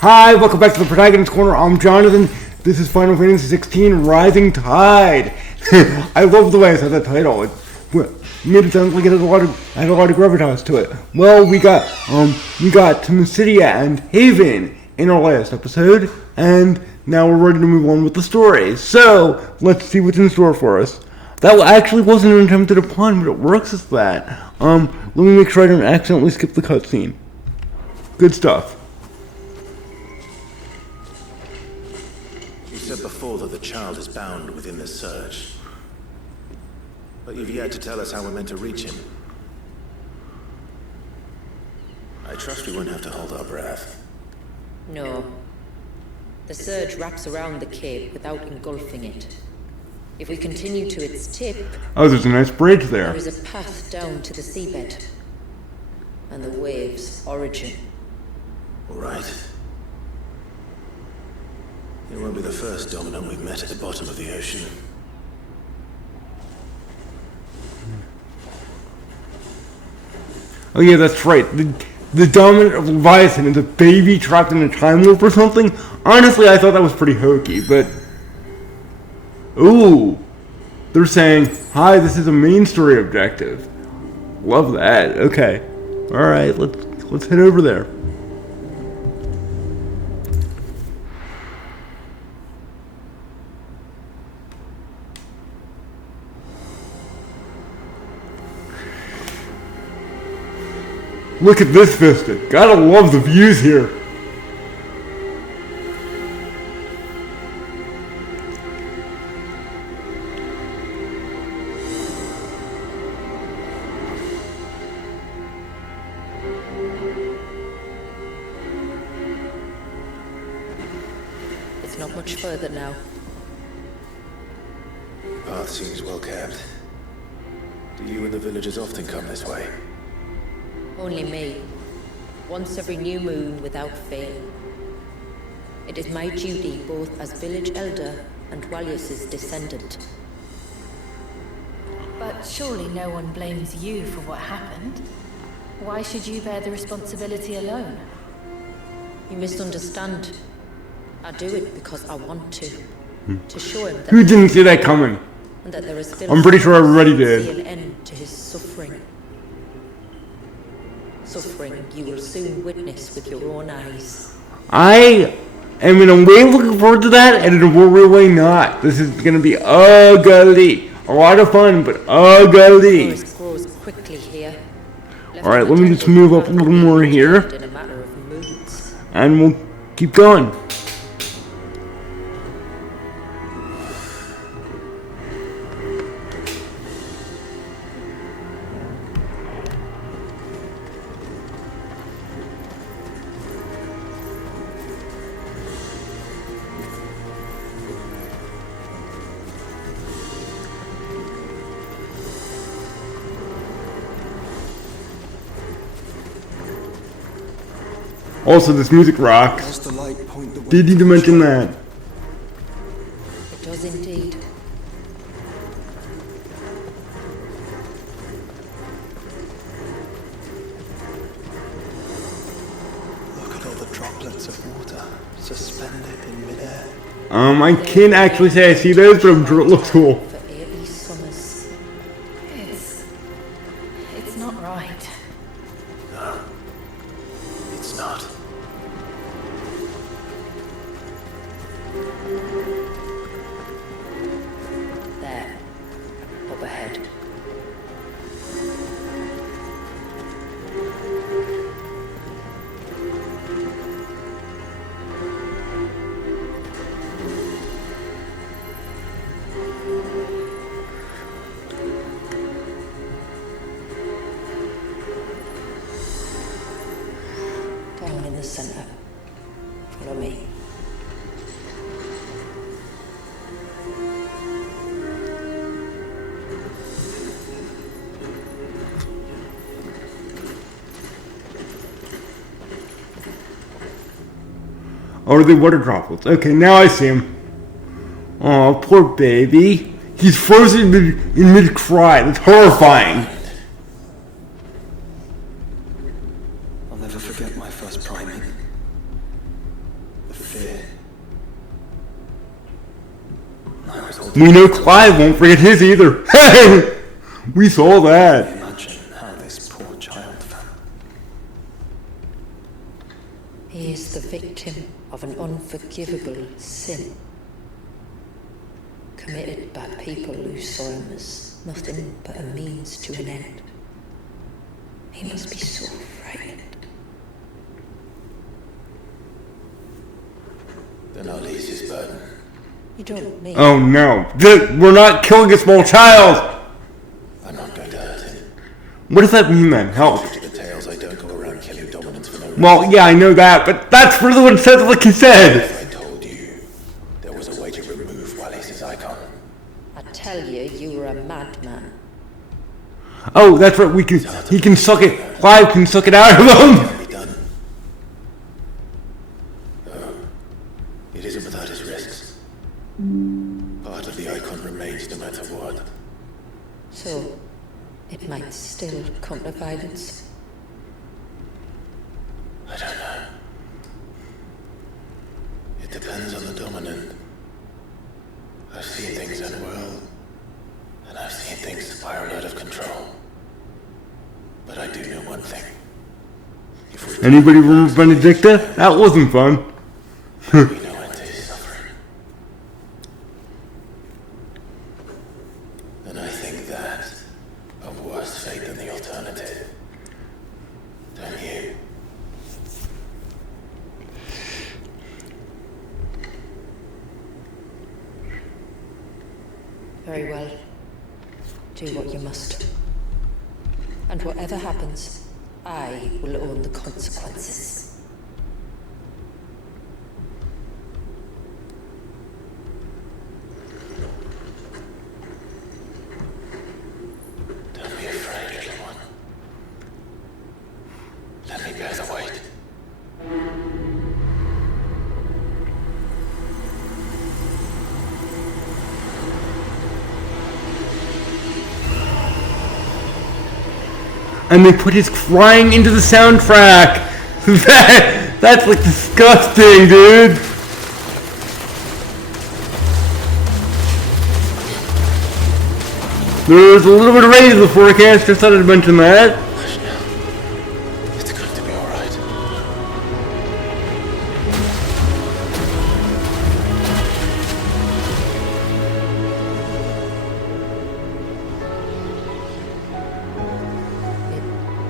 Hi, welcome back to the Protagonist Corner. I'm Jonathan. This is Final Fantasy 16 Rising Tide. I love the way I said that title. It made it sound like it had a lot of gravitas to it. Well, we got Tymicidia and Haven in our last episode, and now we're ready to move on with the story. So let's see what's in store for us. That actually wasn't an attempt at a pun, but it works as that. Let me make sure I don't accidentally skip the cutscene. Good stuff. You said before that the child is bound within the surge. But you've yet to tell us how we're meant to reach him. I trust we won't have to hold our breath. No. The surge wraps around the cape without engulfing it. If we continue to its tip... Oh, there's a nice bridge there. There is a path down to the seabed. And the wave's origin. All right. You won't be the first dominant we've met at the bottom of the ocean. Oh yeah, that's right. The dominant of Leviathan is a baby trapped in a time loop or something. Honestly, I thought that was pretty hokey, but... Ooh. They're saying, hi, this is a main story objective. Love that. Okay. Alright, let's head over there. Look at this vista. Gotta love the views here. It's not much further now. The path seems well kept. Do you and the villagers often come this way? Only me. Once every new moon without fail. It is my duty both as village elder and Wallius's descendant. But surely no one blames you for what happened. Why should you bear the responsibility alone? You misunderstand. I do it because I want to. To show him that... Who didn't see that coming? And that there is still... I'm pretty sure everybody did. ...see an end to his suffering. Suffering you will soon witness with your own eyes. I am in a way looking forward to that, and in a real way not. This is gonna be ugly. A lot of fun, but ugly. Forest grows quickly here. Alright, let me just move up a little more here. In a matter of moods. And we'll keep going. Also, this music rocks. Did need to mention that. It does indeed. Look at all the droplets of water suspended in midair. I can't actually say I see those, but it looks cool. For 80 summers. It's not right. No, it's not. There. Up ahead. Down in the center. Follow me. Oh, are they water droplets? Okay, now I see him. Oh, poor baby. He's frozen in mid-cry. That's horrifying. I'll never forget my first primate. We know Clive won't forget his either. We saw that. Imagine how this poor child felt. He is the victim of an unforgivable sin. Committed by people who saw him as nothing but a means to an end. He must be so frightened. Then I'll ease his burden. You don't mean... Oh no. We're not killing a small child! I'm not going to hurt him. What does that mean then? Help. Due to the tales, I don't go around killing dominants for no reason. Well, yeah, I know that, but that's really what it says like you said. If I told you there was a way to remove wallisis icon. I tell you, you were a madman. Oh, that's right, he can suck it. Clive can suck it out of him. Can be done. Oh, it isn't without its risks. Part of the icon remains no matter what. So, it might still come to violence. I don't know. It depends on the dominant. I've seen things unwell, and I've seen things spiral out of control. But I do know one thing. If we Anybody remember Benedicta? That wasn't fun. we know when to suffering. And I think that a worse fate than the alternative. Don't you? Very well. Do what you must. And whatever happens, I will own the consequences. Don't be afraid, little one. Let me bear the weight. And they put his crying into the soundtrack. That's like disgusting, dude. There's a little bit of rain in the forecast, just thought I'd mention that. Hush now. It's going to be alright.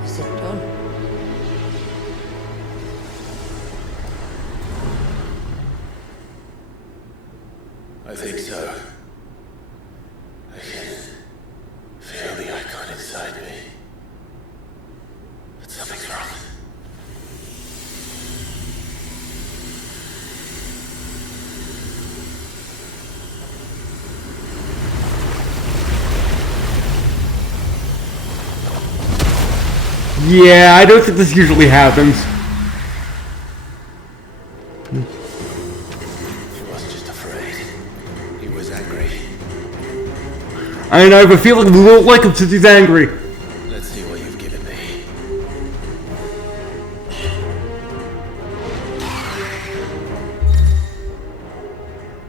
Is it done? I think so. I can feel the icon inside me. But something's wrong. Yeah, I don't think this usually happens. He wasn't just afraid. He was angry. I have a feeling we won't like him since he's angry. Let's see what you've given me.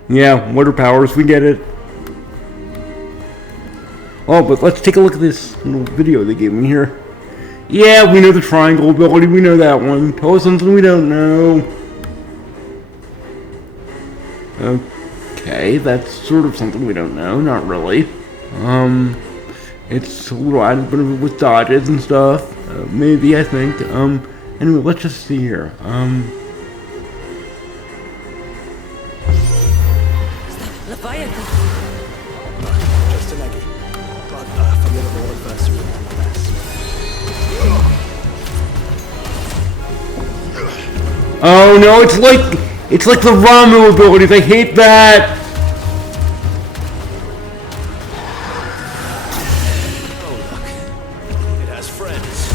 Yeah, water powers, we get it. Oh, but let's take a look at this little video they gave me here. Yeah, we know the triangle ability, we know that one. Tell us something we don't know. Okay, that's sort of something we don't know, not really. It's a little added bit of it with dodges and stuff. Maybe, I think. Anyway, let's just see here. Leviathan! Just an eggie. But a formidable adversary nonetheless. Oh no, it's like the Ramu abilities. I hate that. Oh, look. It has friends.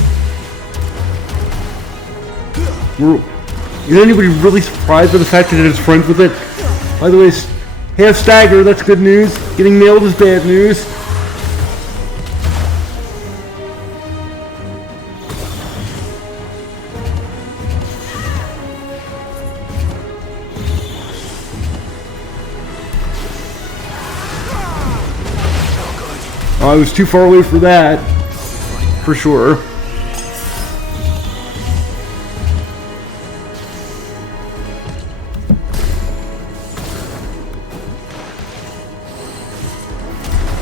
Is anybody really surprised by the fact that it is friends with it? By the way, half stagger, that's good news. Getting nailed is bad news. I was too far away for that. For sure.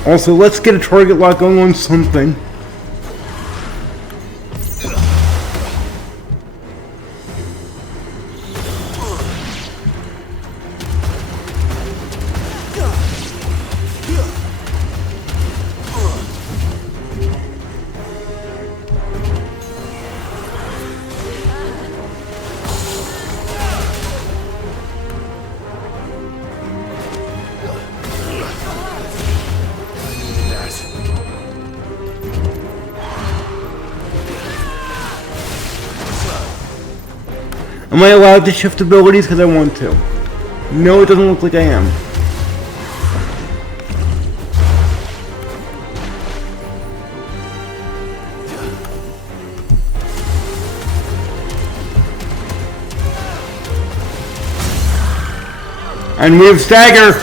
Also, let's get a target lock going on something. Am I allowed to shift abilities because I want to? No, it doesn't look like I am. And we have stagger!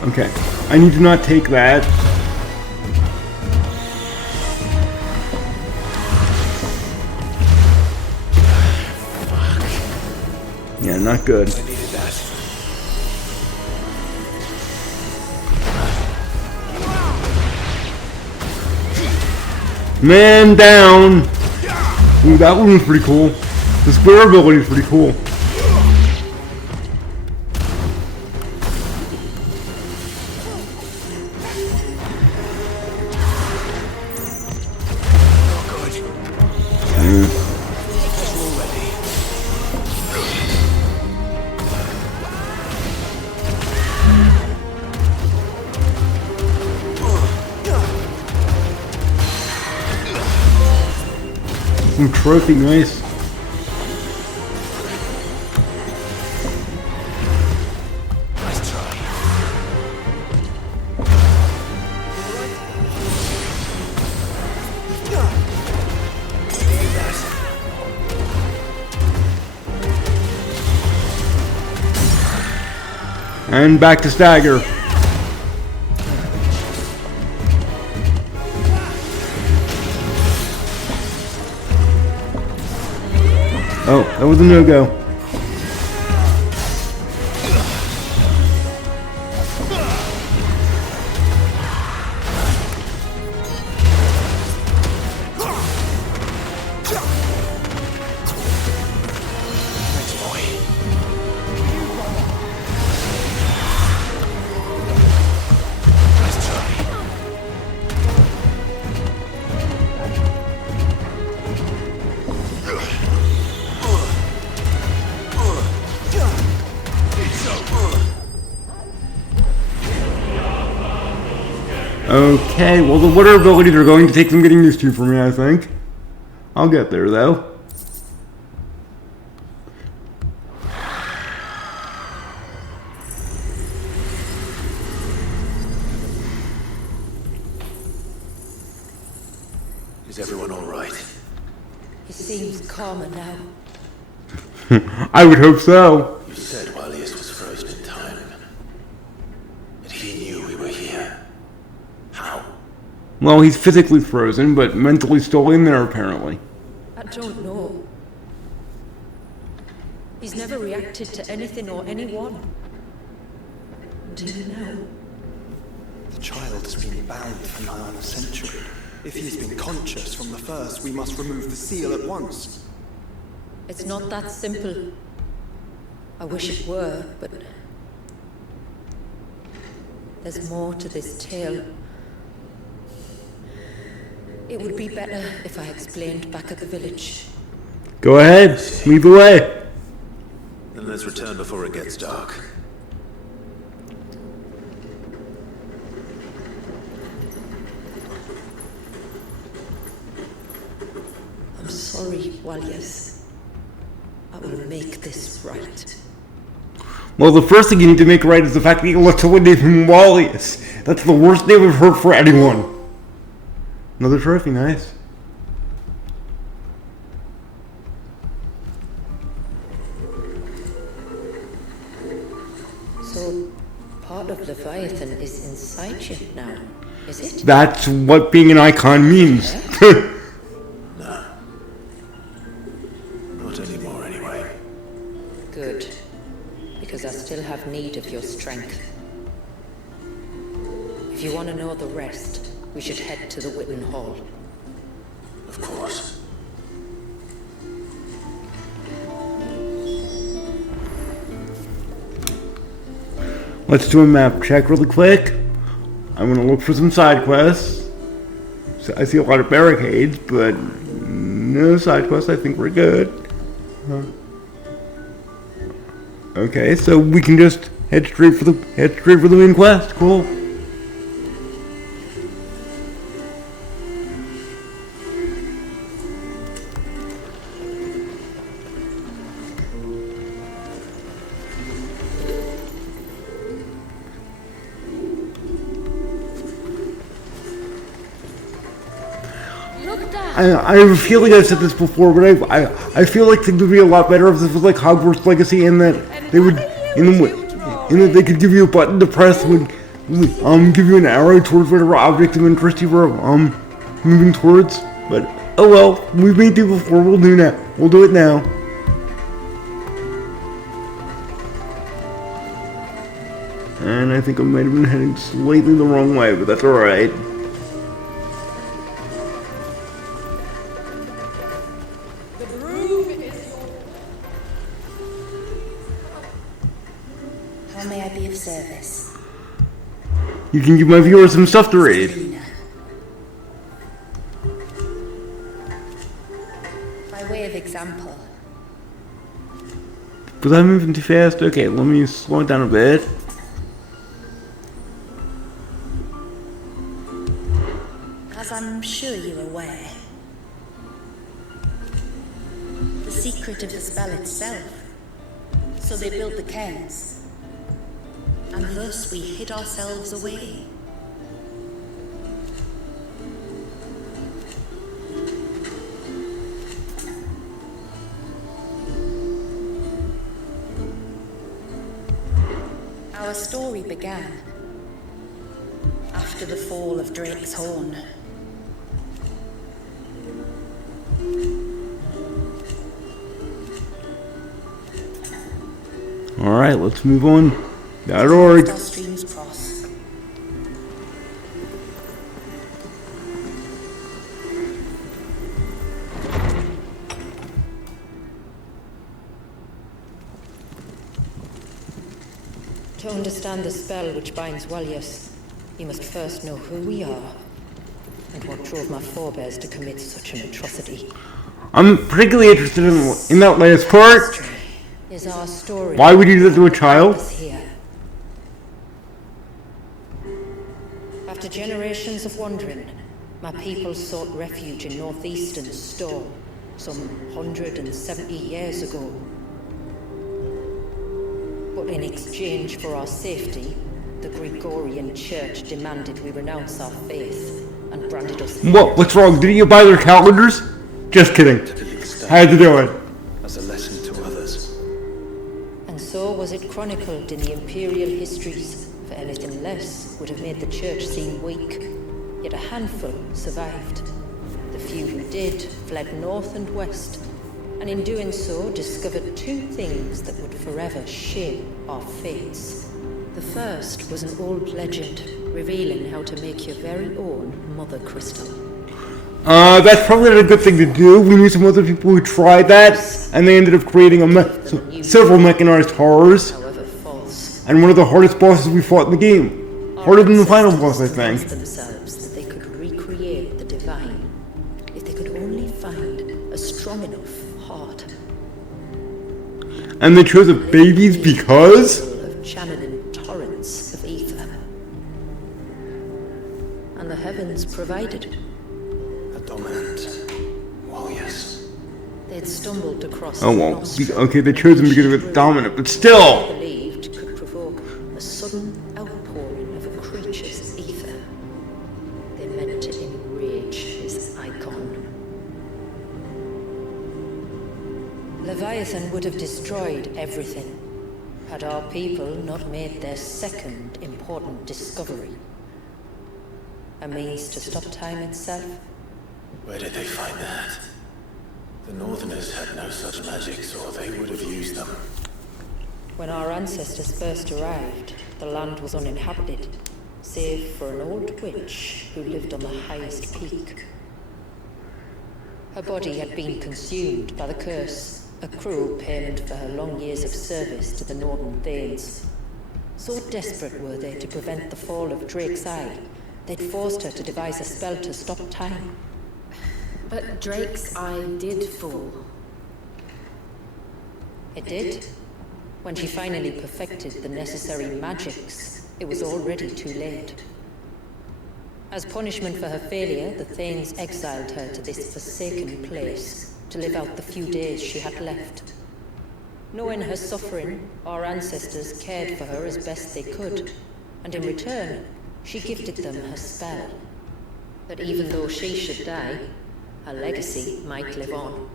Okay, I need to not take that. Yeah, not good. I needed that. Man down! Ooh, that one was pretty cool. The square ability is pretty cool. Some trophy, nice. Nice try. And back to stagger. Oh, that was a no-go. Thanks, boy. Nice try. Okay, well the water abilities are going to take some getting used to for me, I think. I'll get there, though. Is everyone all right? He seems calmer now. I would hope so. You said Wallius was frozen in time. And he knew we were here. How? Well, he's physically frozen, but mentally still in there, apparently. I don't know. He's never reacted to anything or anyone. Do you know? The child has been bound for nigh on a century. If he has been conscious from the first, we must remove the seal at once. It's not that simple. I wish it were, but there's more to this tale. It would be better if I explained back at the village. Go ahead, lead the way. Then let's return before it gets dark. I'm sorry, Wallius. I will make this right. Well, the first thing you need to make right is the fact that you let someone named him Wallius. That's the worst name I've heard for anyone. Another trophy, nice. So, part of Leviathan is inside you now, is it? That's what being an icon means. Not anymore, anyway. Good. Because I still have need of your strength. If you want to know the rest, we should head to the Witten Hall. Of course. Let's do a map check really quick. I'm gonna look for some side quests. So I see a lot of barricades, but no side quests. I think we're good. Okay, so we can just head straight for the main quest. Cool. I have a feeling I've said this before, but I feel like things would be a lot better if this was like Hogwarts Legacy, in that they would in that they could give you a button to press would give you an arrow towards whatever object of interest you were moving towards. But oh well, we've made it before. We'll do that. We'll do it now. And I think I might have been heading slightly the wrong way, but that's alright. How may I be of service? You can give my viewers some stuff to read. By way of example. Was I moving too fast? Okay, let me slow it down a bit. As I'm sure you're aware, the secret of the spell itself. So they built the cairns. And thus we hid ourselves away. Our story began after the fall of Drake's Horn. Alright, let's move on. .org. Our streams cross. To understand the spell which binds Wallius, you must first know who we are, and what drove my forebears to commit such an atrocity. I'm particularly interested in that last part. Is our story. Why would you do that to a child? Here. After generations of wandering, my people sought refuge in northeastern Storm, some 170 years ago. But in exchange for our safety, the Gregorian Church demanded we renounce our faith and branded us. What's wrong? Didn't you buy their calendars? Just kidding. How'd you do it? As a lesson to others. And so was it chronicled in the imperial histories, for anything less would have made the church seem weak. Yet a handful survived. The few who did fled north and west, and in doing so discovered two things that would forever shape our fates. The first was an old legend revealing how to make your very own mother crystal. That's probably not a good thing to do. We knew some other people who tried that, and they ended up creating several mechanized horrors. However false. And one of the hardest bosses we fought in the game. Harder than the final boss, I think. Themselves that they could recreate the divine And they chose the babies because? Of channeling torrents of ether. And the heavens provided. A dominant wallius. They'd stumbled across Oh well, okay, they chose him because it was dominant, but still! They believed could provoke a sudden outpouring of a creature's ether. They meant to enrage his icon. Leviathan would have destroyed everything had our people not made their second important discovery. A means to stop time itself. Where did they find that? The Northerners had no such magics, or they would have used them. When our ancestors first arrived, the land was uninhabited, save for an old witch who lived on the highest peak. Her body had been consumed by the curse, a cruel payment for her long years of service to the Northern Thanes. So desperate were they to prevent the fall of Drake's Eye, they'd forced her to devise a spell to stop time. But Drake's Eye did fall. It did. When she finally perfected the necessary magics, it was already too late. As punishment for her failure, the Thanes exiled her to this forsaken place to live out the few days she had left. Knowing her suffering, our ancestors cared for her as best they could, and in return, she gifted them her spell. That even though she should die, her legacy might live on.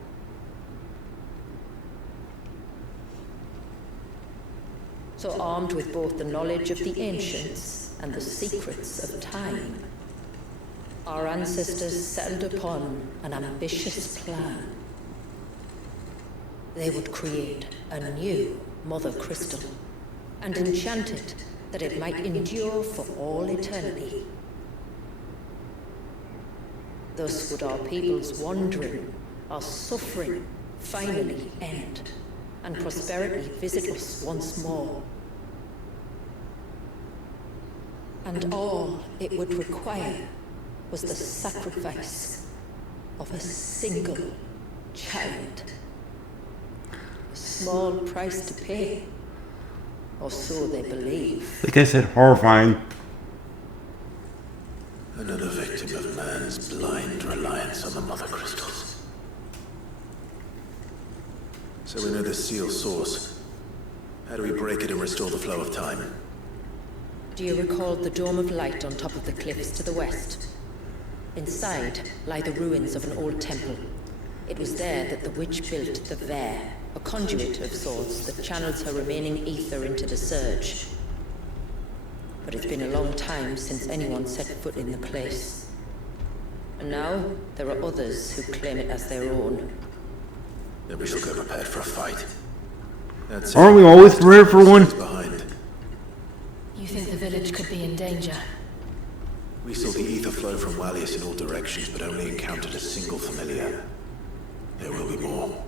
So armed with both the knowledge of the ancients and the secrets of time, our ancestors settled upon an ambitious plan. They would create a new Mother Crystal and enchant it that it might endure for all eternity. Thus would our people's wandering, our suffering, finally end, and prosperity visit us once more. And all it would require was the sacrifice of a single child. A small price to pay, or so they believe. Like I said, horrifying. Another victim of man's blind reliance on the Mother Crystals. So we know the seal source. How do we break it and restore the flow of time? Do you recall the dome of light on top of the cliffs to the west? Inside lie the ruins of an old temple. It was there that the witch built the Ver, a conduit of sorts that channels her remaining ether into the surge. But it's been a long time since anyone set foot in the place. And now, there are others who claim it as their own. Then we shall go prepared for a fight. That's Aren't we always prepared for one? Behind. You think the village could be in danger? We saw the ether flow from Wallius in all directions, but only encountered a single familiar. There will be more.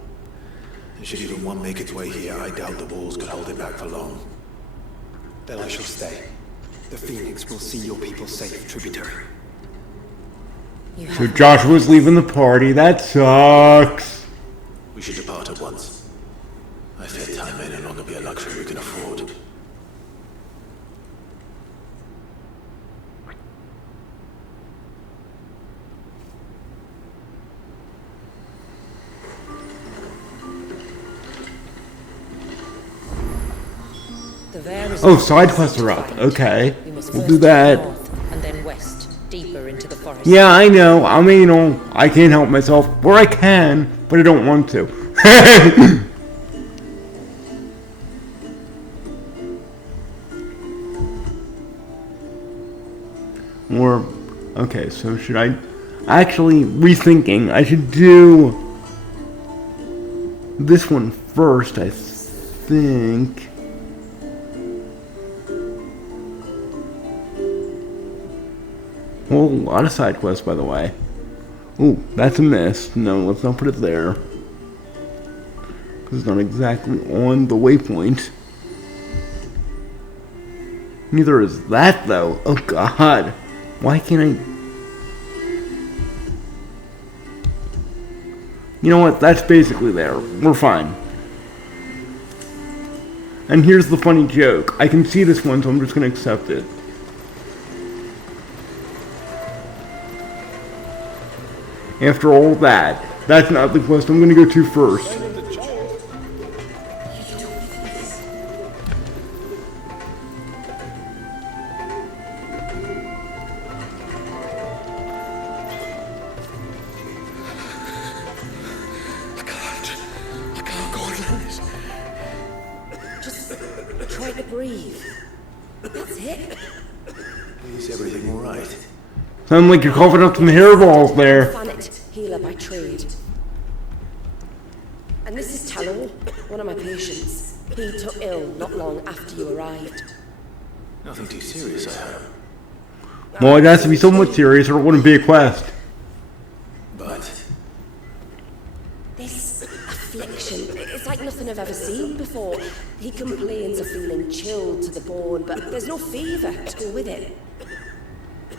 And should even one make its way here, I doubt the walls could hold it back for long. Then I shall stay. The Phoenix will see your people safe, tributary. You So have Joshua's leaving the party. That sucks. We should depart at once. I fear time may no longer be a luxury we can afford. the Ver is Oh, side quests are up. Okay. We must We'll first do that. go north and then west, deeper into the forest. Yeah, I know. I mean, I can't help myself. Or I can, but I don't want to. Or, okay, so should I... Actually, rethinking, I should do this one first, I think. Well, a lot of side quests, by the way. Ooh, that's a miss. No, let's not put it there. Because it's not exactly on the waypoint. Neither is that, though. Oh, God. Why can't I... You know what? That's basically there. We're fine. And here's the funny joke. I can see this one, so I'm just gonna accept it. After all that, that's not the quest I'm gonna go to first. I can't go on like this. Just try to breathe. That's it. Is everything all right? Sound like you're coughing up some hairballs there. Fanet, healer by trade. And this is Talor, one of my patients. He took ill not long after you arrived. Nothing too serious, I hope. Well, it has to be somewhat serious or it wouldn't be a quest. But This affliction, it's like nothing I've ever seen before. He complains of feeling chilled to the bone, but there's no fever to go with it.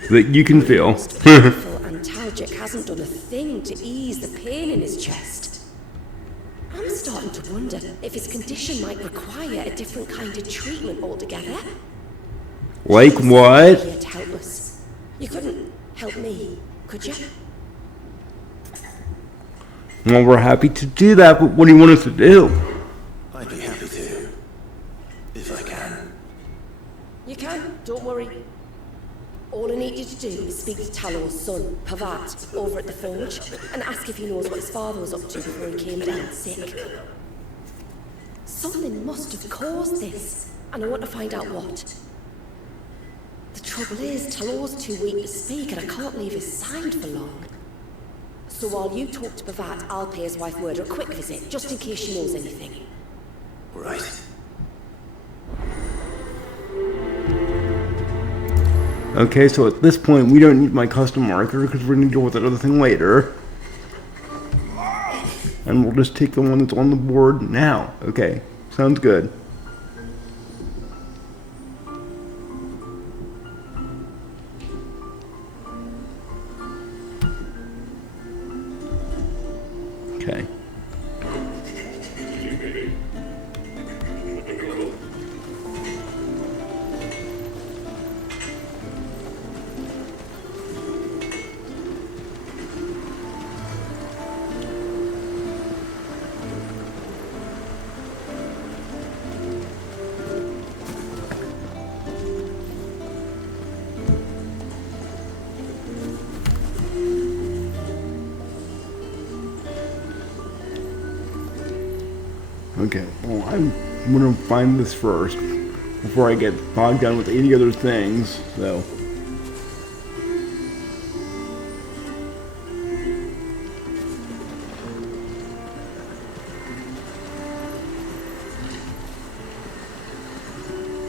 That you can feel. Powerful antalgic hasn't done a thing to ease the pain in his chest. I'm starting to wonder if his condition might require a different kind of treatment altogether. Like what? Here to help us. You couldn't help me, could you? Well, we're happy to do that, but what do you want us to do? I'd be happy to. If I can. You can, don't worry. All I need you to do is speak to Talor's son, Pavat, over at the forge, and ask if he knows what his father was up to before he came down sick. Something must have caused this, and I want to find out what. The trouble is, Talor's too weak to speak, and I can't leave his side for long. So while you talk to Pavat, I'll pay his wife word a quick visit, just in case she knows anything. All right. Okay, so at this point, we don't need my custom marker because we're going to deal with that other thing later. And we'll just take the one that's on the board now. Okay, sounds good. Okay. Okay, well, I'm gonna find this first before I get bogged down with any other things, so.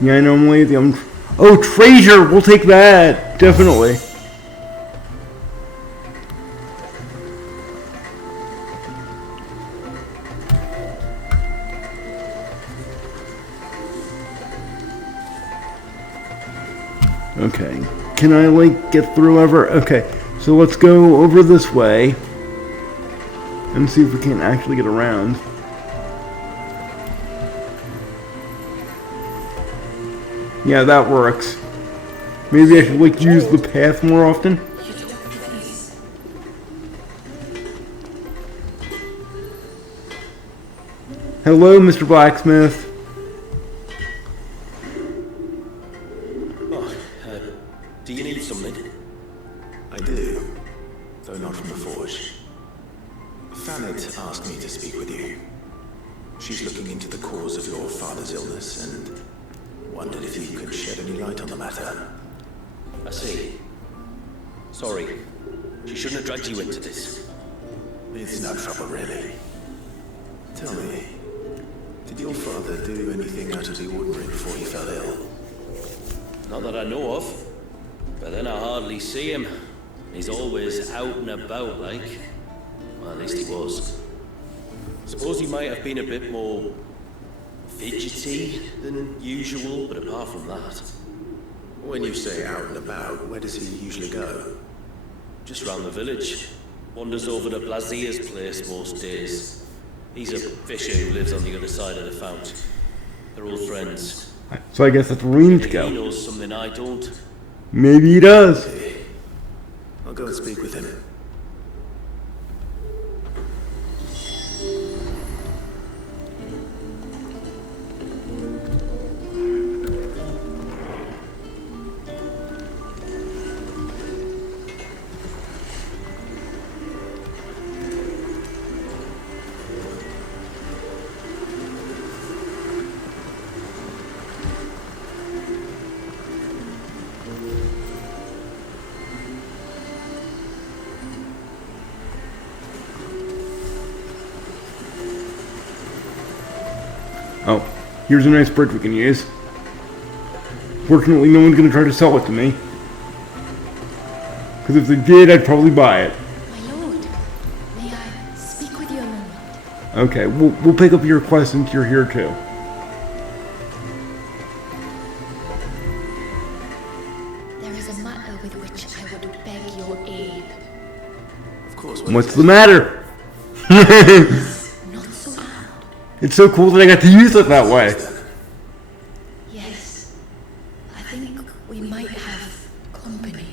Yeah, I know I'm lazy. Oh, treasure! We'll take that! Definitely. Okay, can I, like, get through ever? Okay, so let's go over this way and see if we can actually get around. Yeah, that works. Maybe I should, like, use the path more often? Hello, Mr. Blacksmith. Do you need something? I do, though not from the forge. Fanet asked me to speak with you. She's looking into the cause of your father's illness and wondered if you could shed any light on the matter. I see. Sorry. She shouldn't have dragged you into this. It's no trouble, really. Tell me, did your father do anything out of the ordinary before he fell ill? Not that I know of. But then I hardly see him. He's always out and about, like. Well, at least he was. Suppose he might have been a bit more fidgety than usual, but apart from that... When you say out and about, where does he usually go? Just round the village. Wanders over to Blazier's place most days. He's a fisher who lives on the other side of the fount. They're old friends. So I guess that's where we need to He go. knows something I don't. Maybe he does. I'll go and speak with him. Oh, here's a nice bridge we can use. Fortunately, no one's gonna try to sell it to me. Because if they did, I'd probably buy it. My lord, may I speak with you a moment? Okay, we'll pick up your quest since you're here too. There is a matter with which I would beg your aid. Of course. What's the matter? Not so loud. It's so cool that I got to use it that way. Yes. I think we might have company.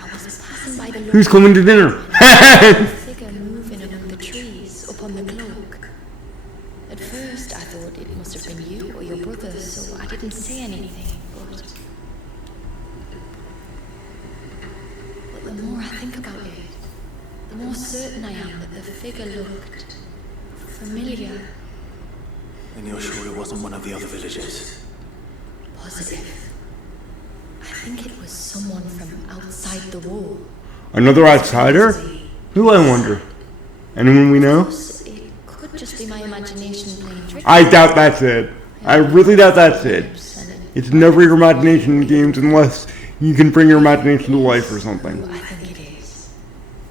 I was passing by the Who's coming to dinner? figure moving among the trees up on the cloak. At first I thought it must have been you or your brother, so I didn't say anything, but the more I think about it, the more certain I am that the figure looked familiar. And you're sure it wasn't one of the other villagers? Positive. I think it was someone from outside the wall. Another outsider? Who, I wonder? Anyone we know? It could just be my imagination playing tricks. I doubt that's it. I really doubt that's it. It's never your imagination in games unless you can bring your imagination to life or something. I think it is.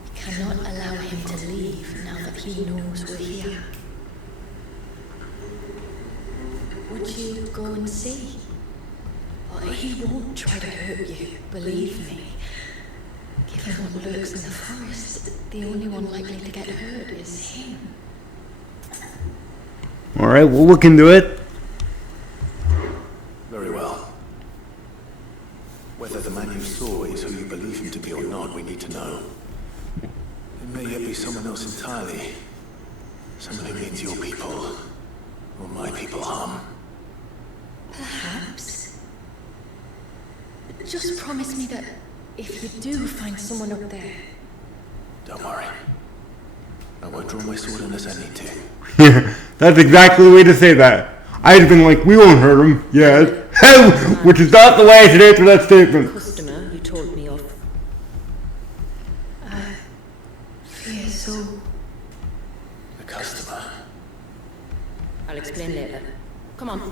We cannot allow him to leave now that he knows we're here. Would you go and see? Oh, he won't try to hurt you, believe me. Given what lurks in the forest, the only one likely to get hurt is him. Alright, we'll look into it. Very well. Whether the man you saw is who you believe him to be or not, we need to know. It may yet be someone else entirely. Someone who means your people, or my people harm. Perhaps. Just promise me that if you do find someone up there, Don't worry. I won't draw my sword unless I need to. That's exactly the way to say that. I'd have been like, we won't hurt him, yes. Which is not the way I should answer that statement. Customer you told me of. fear so. The customer. I'll explain later. Come on.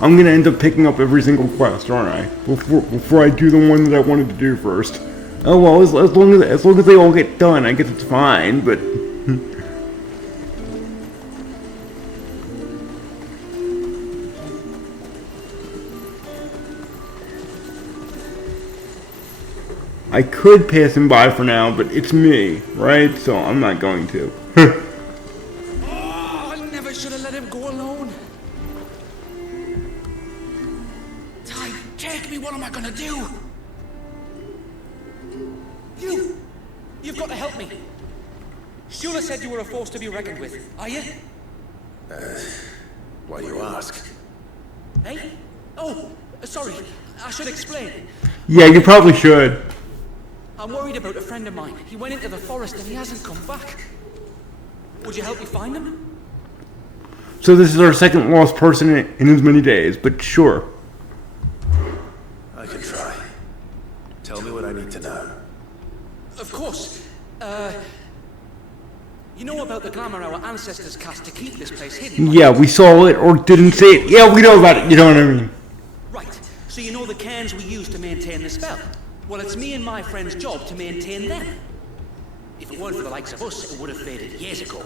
I'm gonna end up picking up every single quest, aren't I? Before I do the one that I wanted to do first. Oh well, as long as they all get done, I guess it's fine. But I could pass him by for now, but it's me, right? So I'm not going to. Oh, I never should have let him go alone. Ty, take me. What am I gonna do? You've got to help me. Shula said you were a force to be reckoned with. Are you? Why do you ask? Hey? Oh, sorry. I should explain. Yeah, you probably should. I'm worried about a friend of mine. He went into the forest and he hasn't come back. Would you help me find him? So this is our second lost person in as many days, but sure. I can try. Tell me what I need to know. Of course. You know about the glamour our ancestors cast to keep this place hidden? Yeah, we saw it or didn't see it. Yeah, we know about it. You know what I mean? Right. So you know the cairns we use to maintain the spell? Well, it's me and my friend's job to maintain them. If it weren't for the likes of us, it would have faded years ago.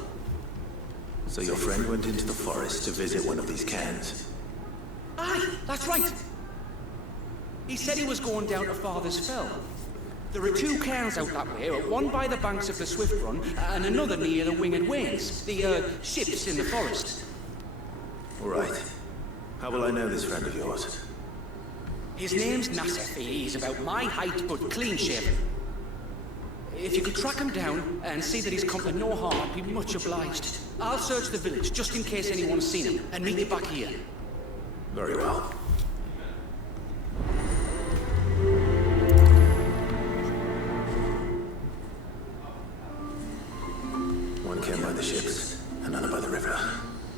So your friend went into the forest to visit one of these cairns? Aye, that's right. He said he was going down to Father's Fell. There are 2 cairns out that way, one by the banks of the Swift Run, and another near the Winged Wains, the ships in the forest. All right. How will I know this friend of yours? His name's Nassif. He's about my height, but clean-shaven. If you could track him down and see that he's come to no harm, I'd be much obliged. I'll search the village, just in case anyone's seen him, and meet you back here. Very well. One cairn by the ships, another by the river.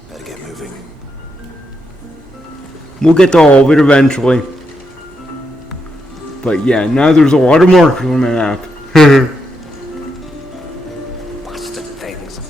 Better get moving. We'll get to all of it eventually. But yeah, now there's a lot of markers on the map. Bastard things.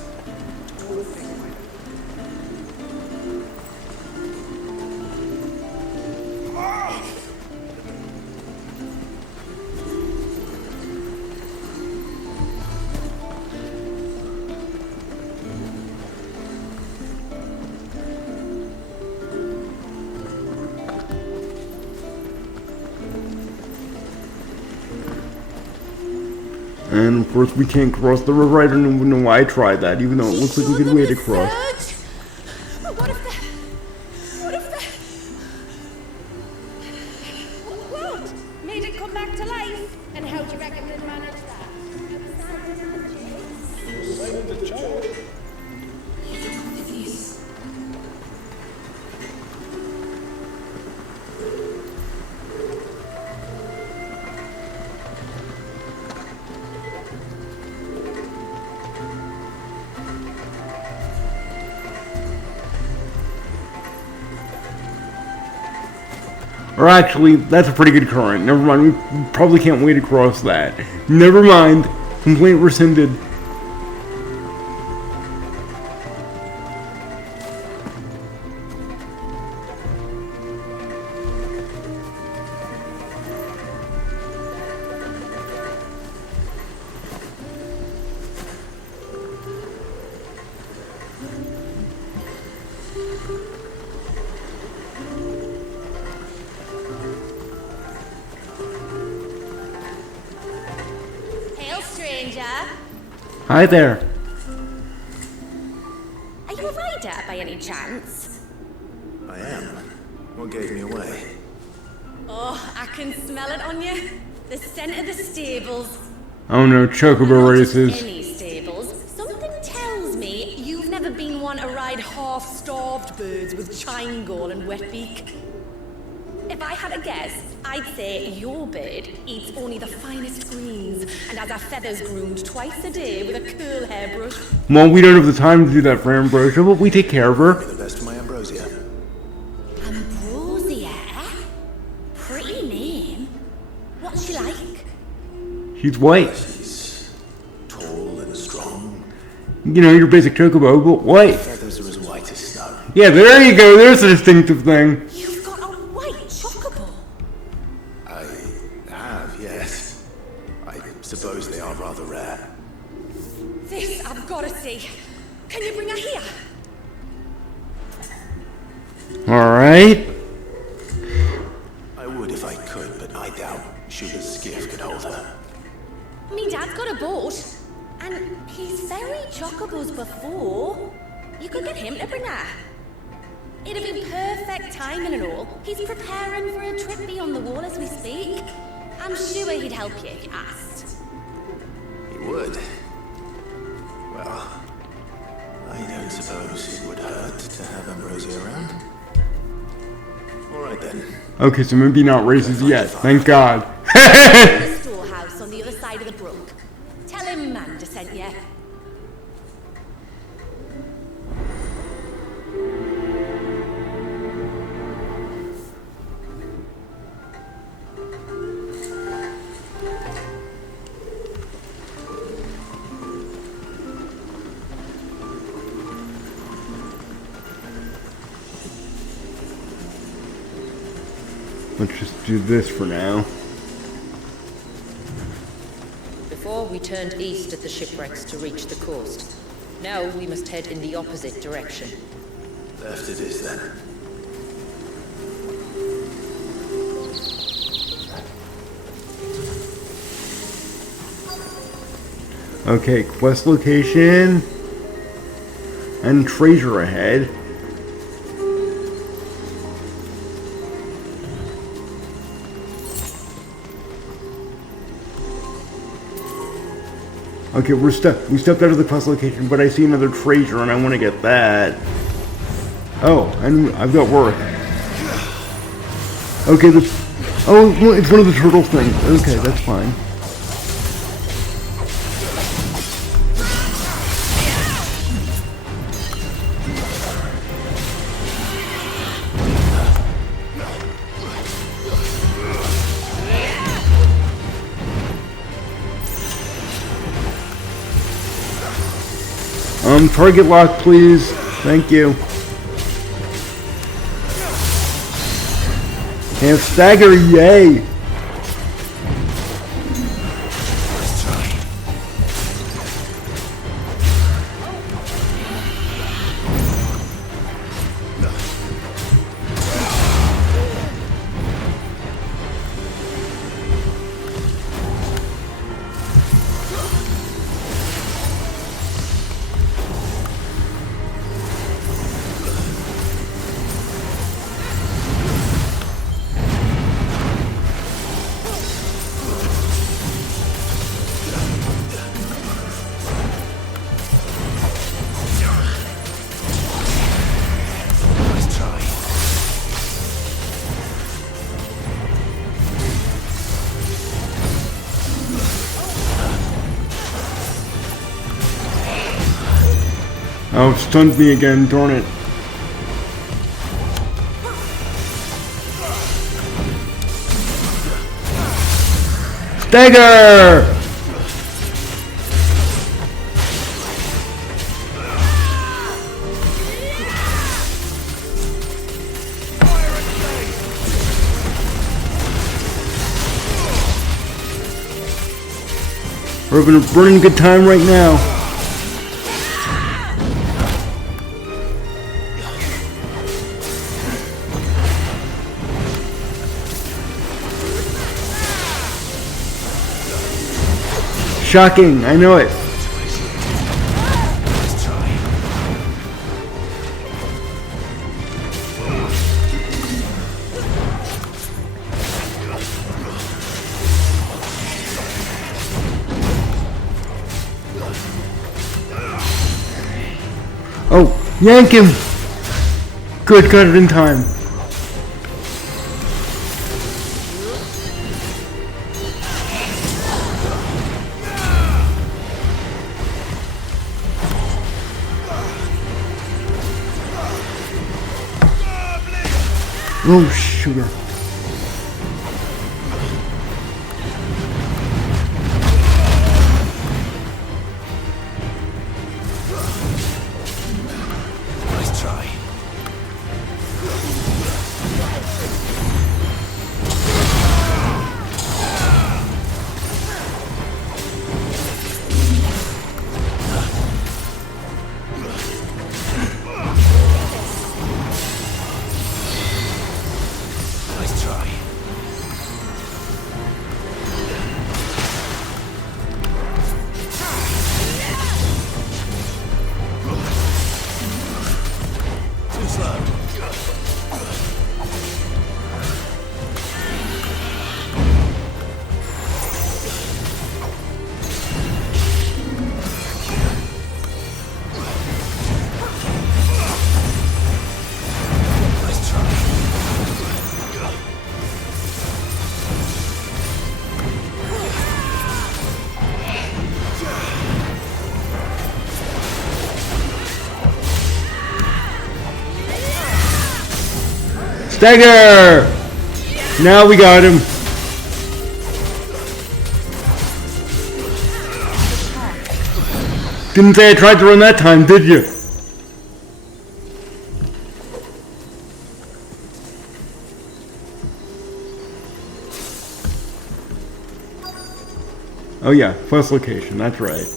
And of course we can't cross the river. I don't even know why I tried that, even though it looks like a good way to cross. But what if What? Made it come back to life? And how do you reckon they'd manage that? Or actually, that's a pretty good current. Never mind, we probably can't wait across that. Never mind. Complaint rescinded. Hi there. Are you a rider by any chance? I am. What gave me away? Oh, I can smell it on you. The scent of the stables. Oh no, chocobo Not just races. any stables. Something tells me you've never been one to ride half-starved birds with chine gall and wet beak. If I had a guess, I'd say your bird eats only the finest greens and has her feathers groomed twice a day with a curl hairbrush. Well, we don't have the time to do that for Ambrosia, but we take care of her. The best for my Ambrosia. Ambrosia? Pretty name. What's she like? She's white. She's tall and strong. You know, your basic chocobo, but white. Feathers are as white as snow. Yeah, there you go. There's a distinctive thing. You've got a white chocobo. I have, yes. I suppose they are rather rare. This I've got to see. Can you bring her here? Alright. I would if I could, but I doubt Sugar's skiff could hold her. Me dad's got a boat. And he's ferried chocobos before. You could get him to bring her. It'd be perfect timing and all. He's preparing for a trip beyond the wall as we speak. I'm sure he'd help you if you asked. He would. Well, I don't suppose it would hurt to have Ambrosia around. Alright then. Okay, so maybe not races yet. Thank God. The storehouse on the other side of the brook. Tell him Manda sent you. Let's just do this for now. Before we turned east at the shipwrecks to reach the coast. Now we must head in the opposite direction. Left it is then. Okay, quest location and treasure ahead. Okay, we stepped out of the quest location, but I see another treasure and I want to get that. Oh, and I've got work. Okay, it's one of the turtle things. Okay, that's fine. Target lock, please. Thank you. And stagger, yay! Oh, stunned me again, darn it. Stagger! We're having a burning good time right now. Shocking, I know it. Oh, yank him! Good, got it in time. Oh, sugar. Nice try. Stagger! Now we got him. Didn't say I tried to run that time, did you? Oh yeah, quest location, that's right.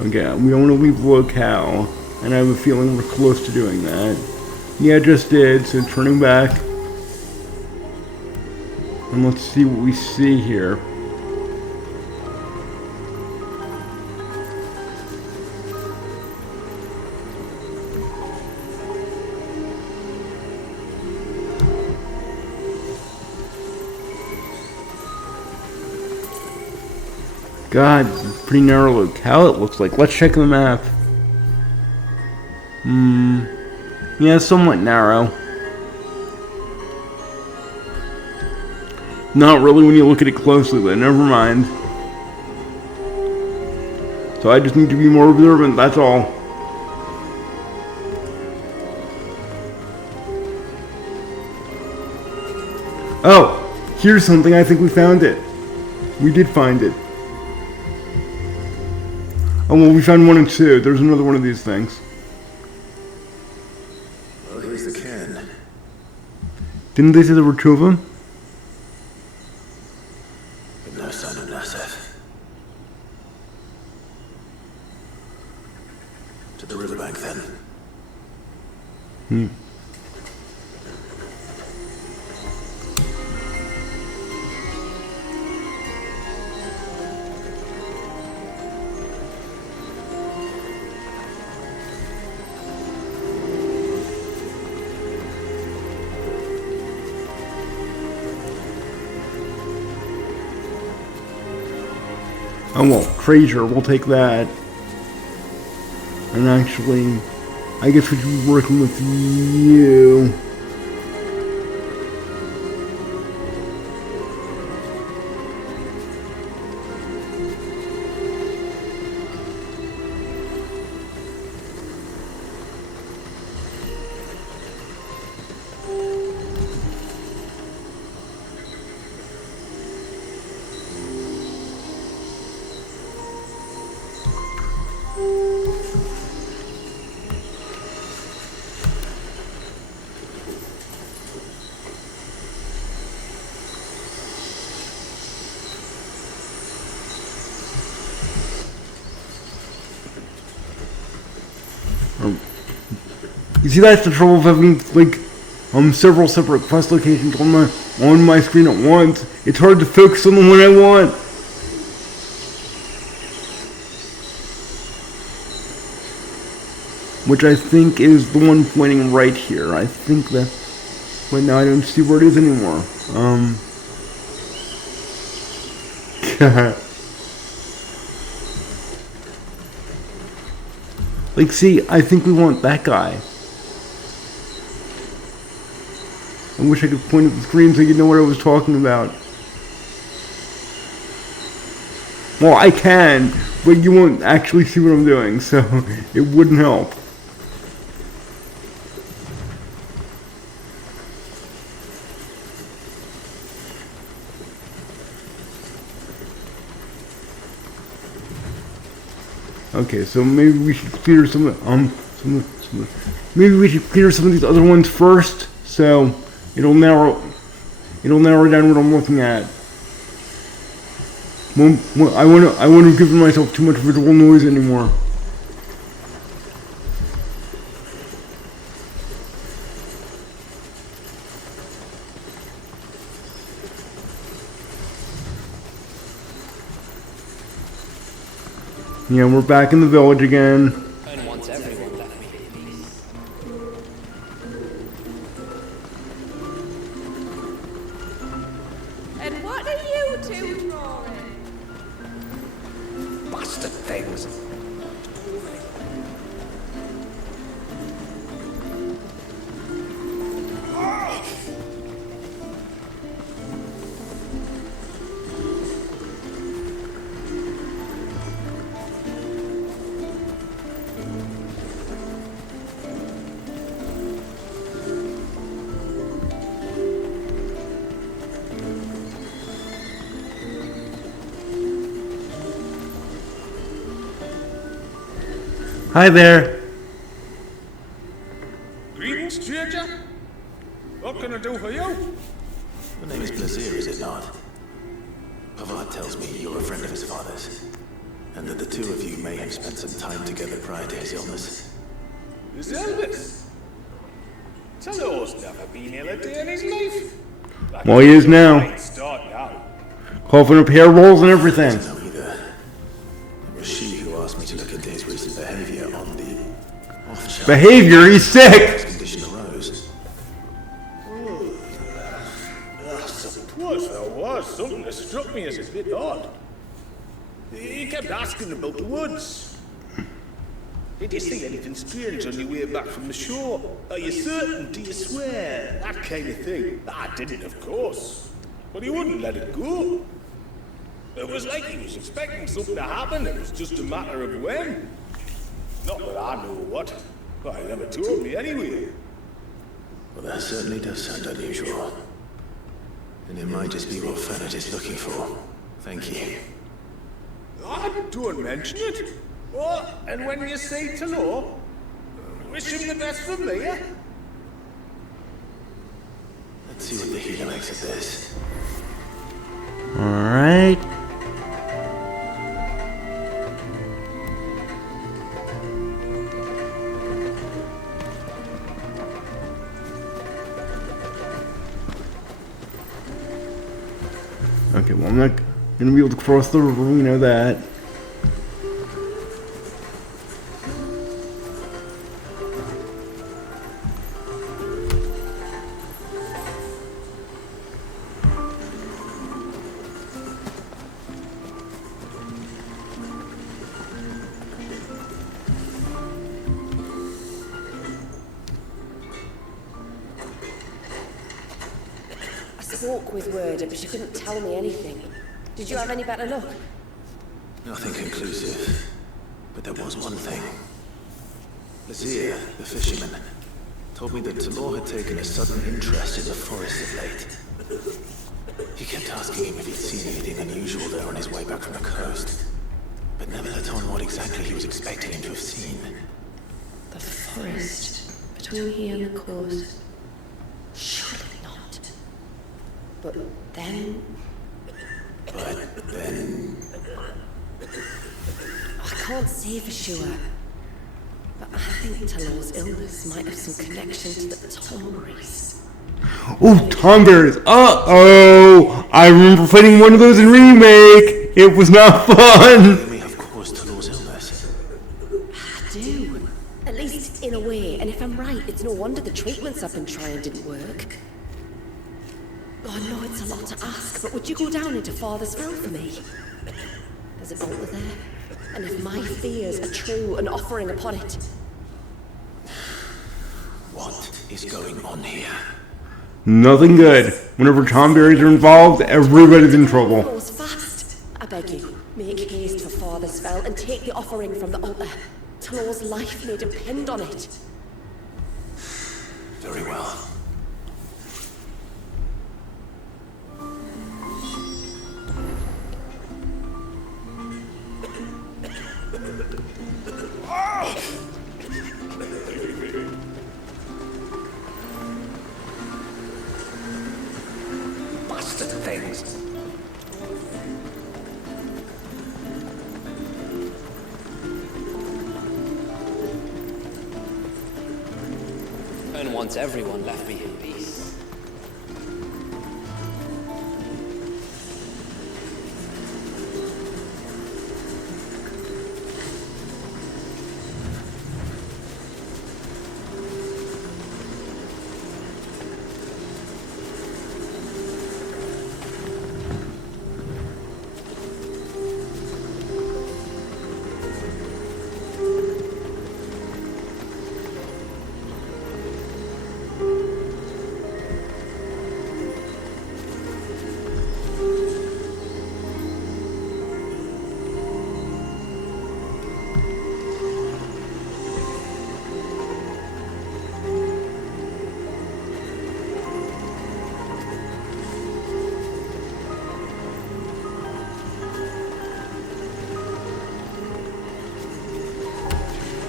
Okay, we don't want to leave the locale, and I have a feeling we're close to doing that. Yeah, just did, so turning back. And let's see what we see here. God, pretty narrow locale it looks like. Let's check the map. Yeah, somewhat narrow. Not really when you look at it closely, but never mind. So I just need to be more observant, that's all. Oh, here's something. I think we found it. We did find it. Oh, well, we found 1 and 2. There's another one of these things. Well, here's the can. Didn't they say there were 2 of them? But no sign of Naseth. To the riverbank, then. Oh well, treasure, we'll take that. And actually, I guess we should be working with you. You see, that's the trouble of having like several separate quest locations on my screen at once. It's hard to focus on the one I want. Which I think is the one pointing right here. I think that, but now I don't see where it is anymore. Like, see, I think we want that guy. I wish I could point at the screen so you'd know what I was talking about. Well, I can, but you won't actually see what I'm doing, so it wouldn't help. Okay, so maybe we should clear maybe we should clear some of these other ones first, so it'll narrow down what I'm looking at. Well, I want to give myself too much visual noise anymore. Yeah, we're back in the village again. And once everyone left me in peace. And what are you two drawing? Bastard things. Hi there. Greetings, stranger. What can I do for you? Your name is Blazir, is it not? Pavad tells me you're a friend of his father's, and that the two of you may have spent some time together prior to his illness. His illness? Talor's never been ill a day in his life. Well, he is now. Start now. Coughing up hair rolls and everything. No, either. It was she who asked me to look into his recent behavior on the off-chance Behavior? He's sick! condition arose. I suppose there was something that struck me as a bit odd. He kept asking about the woods. Did you see anything strange on your way back from the shore? Are you certain? Do you swear? That kind of thing. I didn't, of course. But he wouldn't let it go. It was like he was expecting something to happen. It was just a matter of when. Not that I know what. Well, he never told me anyway. Well, that certainly does sound unusual. And it might just be what Fennett is looking for. Thank you. Don't mention it. Oh, and when you say Talor, wish him the best from me, eh? Let's see what the healer makes of this. Alright. Okay, well, I'm not gonna be able to cross the river, we know that. I spoke with Word, but she couldn't tell me anything. Did you have any better luck? Nothing conclusive. But there was one thing. Lazir, the fisherman, told me that Talor had taken a sudden interest in the forest of late. He kept asking him if he'd seen anything unusual there on his way back from the coast, but never let on what exactly he was expecting him to have seen. The forest between here and the coast. Surely not. But then I can't say for sure. But I think Talor's illness might have some connection to the Tomberries. Oh, Tomberries! Uh-oh! I remember fighting one of those in Remake! It was not fun! They may have caused Talor's illness. I do. At least in a way. And if I'm right, it's no wonder the treatments I've been trying didn't work. Oh, I know it's a lot to ask, but would you go down into Father's Fell for me? There's a altar there. And if my fears are true, an offering upon it. What is going on here? Nothing good. Whenever Tomberries are involved, everybody's in trouble. Goes fast. I beg you, make haste for Father's Fell and take the offering from the altar. Talor's life may depend on it. Very well. Bastard things. And once everyone left me in peace.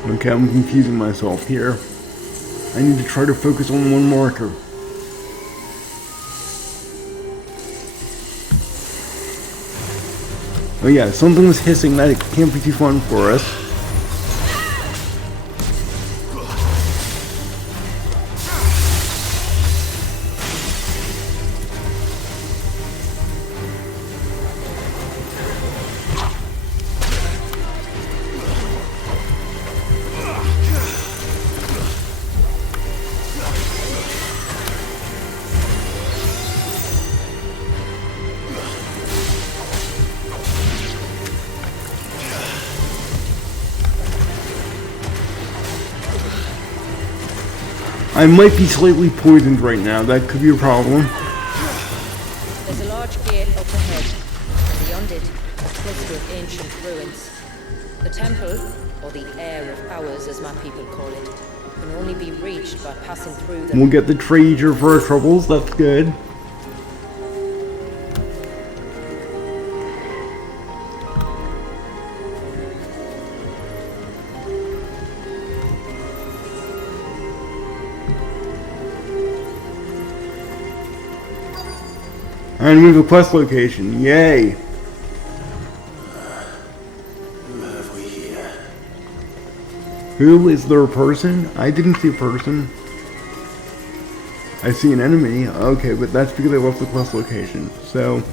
Okay, I'm confusing myself here. I need to try to focus on one marker. Oh yeah, something was hissing. That can't be too fun for us. I might be slightly poisoned right now. That could be a problem. There's a large gate up ahead, and beyond it, a cluster of ancient ruins. The temple, or the Heir of Powers as my people call it, can only be reached by passing through the... We'll get the treasure for our troubles. That's good. And we have a quest location. Yay! Who have we here? Who is there a person? I didn't see a person. I see an enemy. Okay, but that's because I left the quest location. So...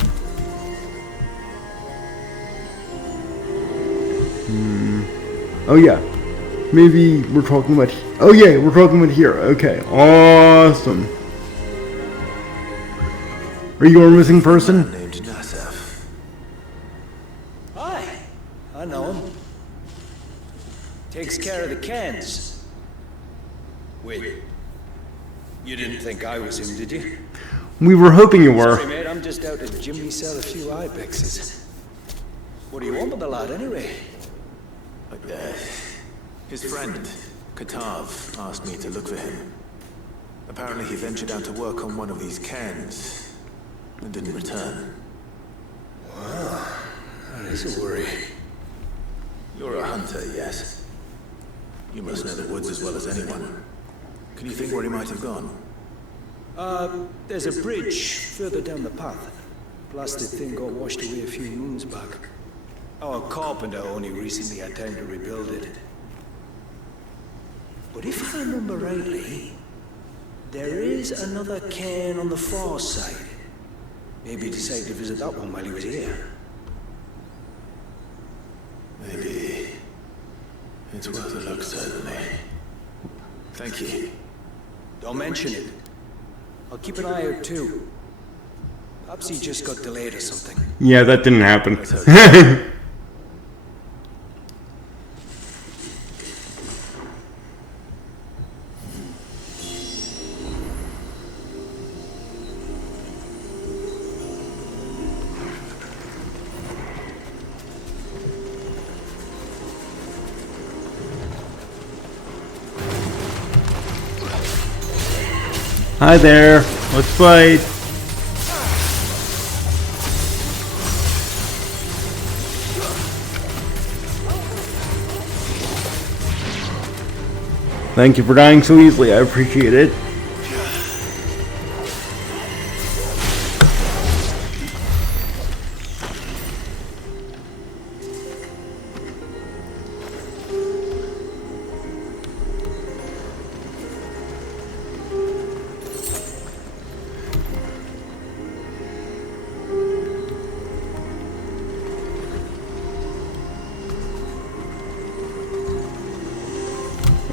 Oh yeah. Maybe we're talking about... Oh yeah, we're talking about here. Okay, awesome. Are you a missing person? Named Nasaf. Hi, I know him. Takes care of the cans. Wait, you didn't think I was him, did you? We were hoping you were. Sorry, mate, I'm just out to Jimmy sell a few ibexes. What do you want with the lad, anyway? Like that. His friend, Katav, asked me to look for him. Apparently he ventured out to work on one of these cans and didn't return. Wow, that is a worry. You're a hunter, yes? You must know the woods as well as anyone. Can you think where he might have gone? There's a bridge further down the path. Blasted thing got washed away a few moons back. Our carpenter only recently had time to rebuild it. But if I remember rightly, there is another cairn on the far side. Maybe he decided to visit that one while he was here. Maybe. It's worth a look, certainly. Thank you. Don't mention it. I'll keep an eye out too. Perhaps he just got delayed or something. Yeah, that didn't happen. Hi there, let's fight. Thank you for dying so easily, I appreciate it.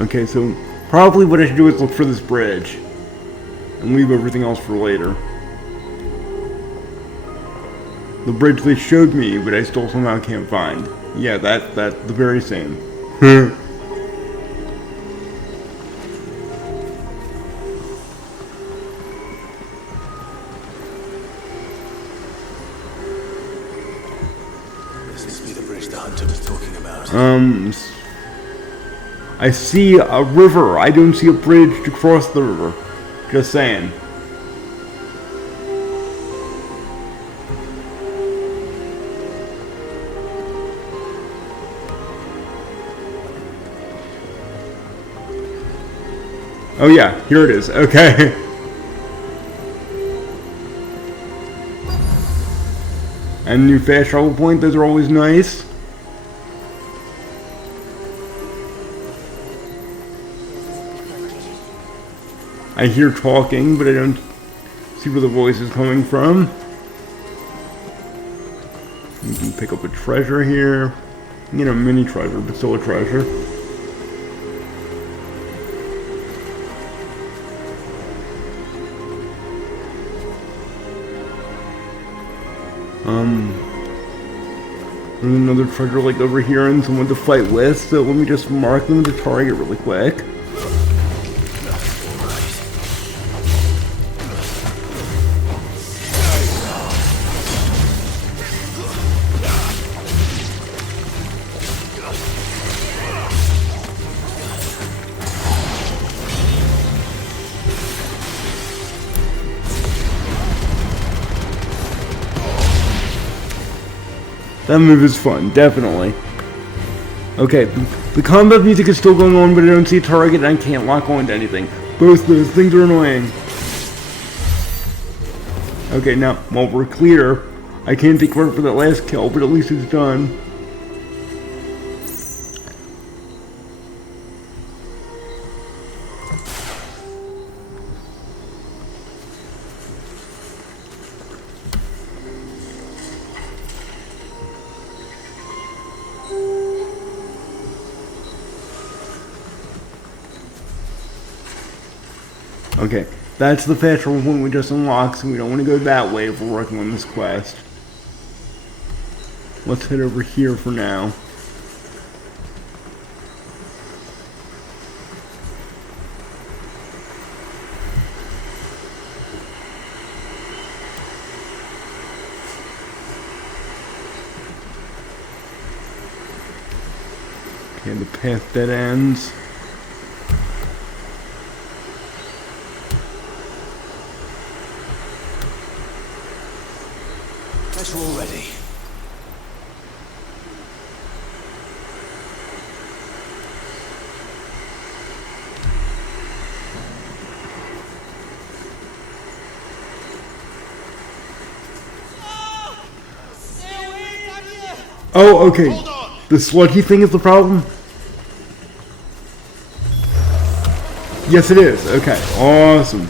Okay, so probably what I should do is look for this bridge and leave everything else for later. The bridge they showed me, but I still somehow can't find. Yeah, that's the very same. This must be the bridge the hunter was talking about. I see a river. I don't see a bridge to cross the river. Just saying. Oh yeah, here it is. Okay. And new fast travel point, those are always nice. I hear talking, but I don't see where the voice is coming from. You can pick up a treasure here. You know, mini treasure, but still a treasure. There's another treasure like over here and someone to fight with, so let me just mark them to target really quick. That move is fun, definitely. Okay, the combat music is still going on, but I don't see a target and I can't lock on to anything. Both those things are annoying. Okay, now, while we're clear, I can't take credit for that last kill, but at least it's done. Okay, that's the fast travel point we just unlocked, so we don't want to go that way if we're working on this quest. Let's head over here for now. Okay, the path dead ends. Guess we're all ready. Oh, okay. The sludgy thing is the problem? Yes, it is. Okay, awesome.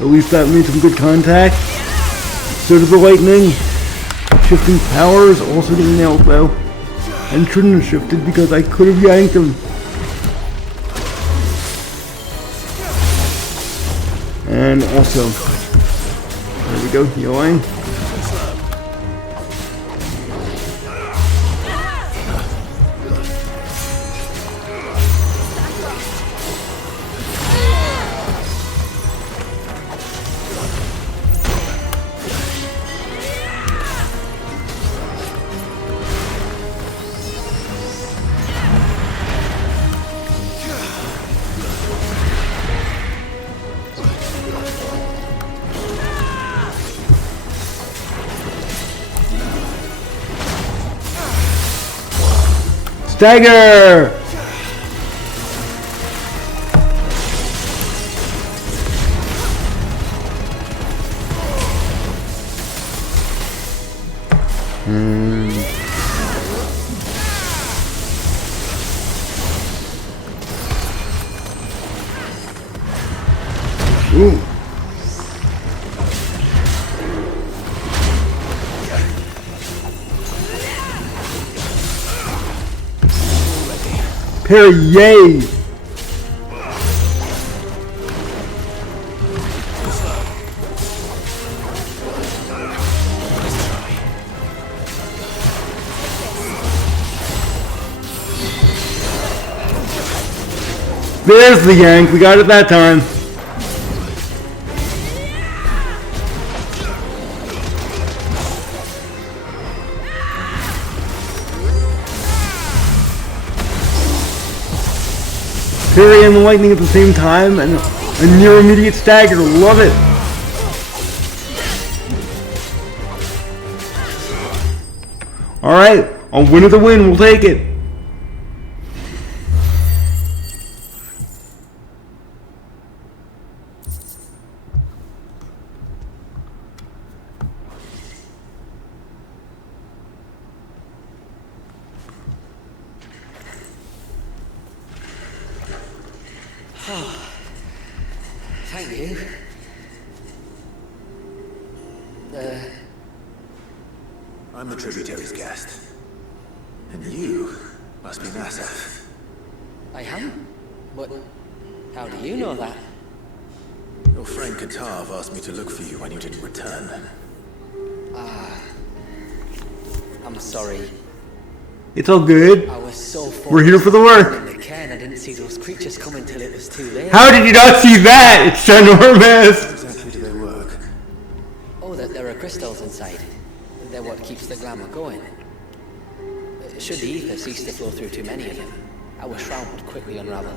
At least that made some good contact. So did the lightning. Shifting powers also didn't nail though. And shouldn't have shifted because I could have yanked him. And also, there we go, healing. Stagger! Ooh. Parry, yay! There's the yank. We got it that time. Parry and the lightning at the same time, and a near immediate stagger. Love it. Alright, a win of the win, we'll take it. Thank you. I'm the tributary's guest. And you must be Nassaf. I am? But how do you know that? Your friend Katav asked me to look for you when you didn't return. I'm sorry. It's all good. I was so We're here for the work. in the cairn, I didn't see those creatures coming till it was too late. How did you not see that? It's ginormous. How exactly do they work? Oh, there are crystals inside. They're what keeps the glamour going. Should the ether cease to flow through too many of them, our shroud would quickly unravel.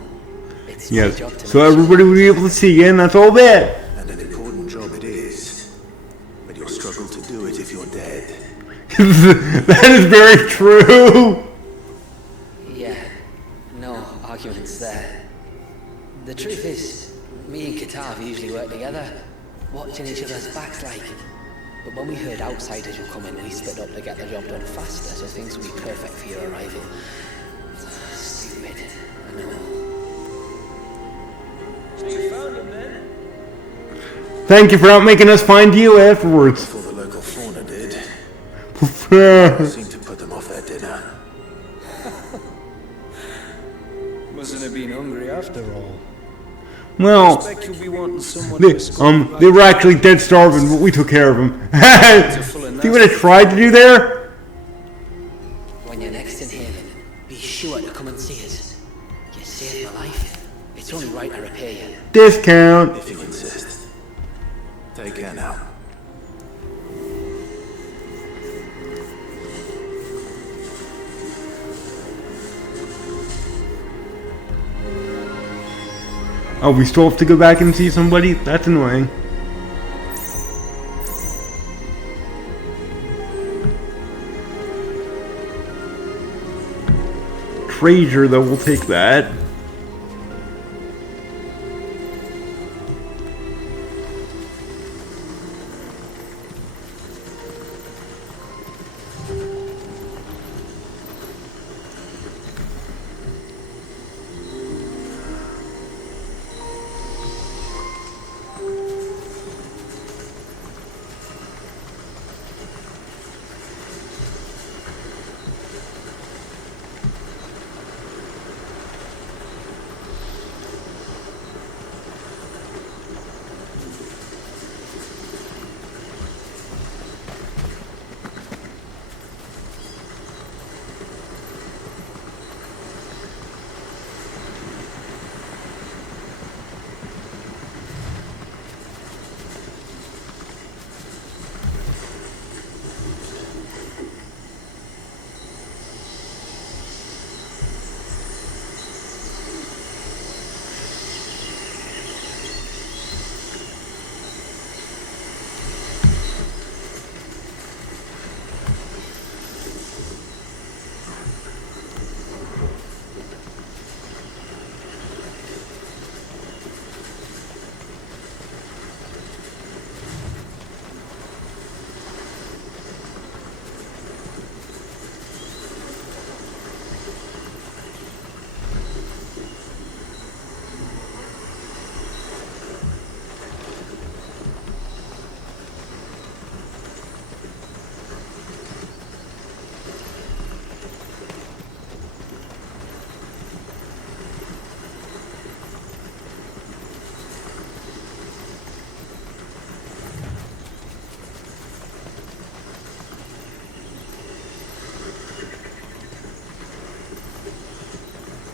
It's my job to So make everybody will be able to see again, that's all bad. And an important job it is. But you'll struggle to do it if you're dead. That is very true. Yeah, no arguments there. The truth is, me and Katav usually work together, watching each other's backs like. But when we heard outsiders were coming, we split up to get the job done faster, so things would be perfect for your arrival. Stupid, I know. So you found him then? Thank you for not making us find you afterwards. Before the local fauna did. Well, Seemed to put them off their dinner. Mustn't have been hungry after all. Expect you'll be wanting someone they were actually dead starving, but we took care of them. See what I tried to do there? When you're next in haven, be sure to come and see us. You saved my life. It's only right I repair you. Discount. If you insist. Take care now. Oh, we still have to go back and see somebody? That's annoying. Treasure, though, we'll take that.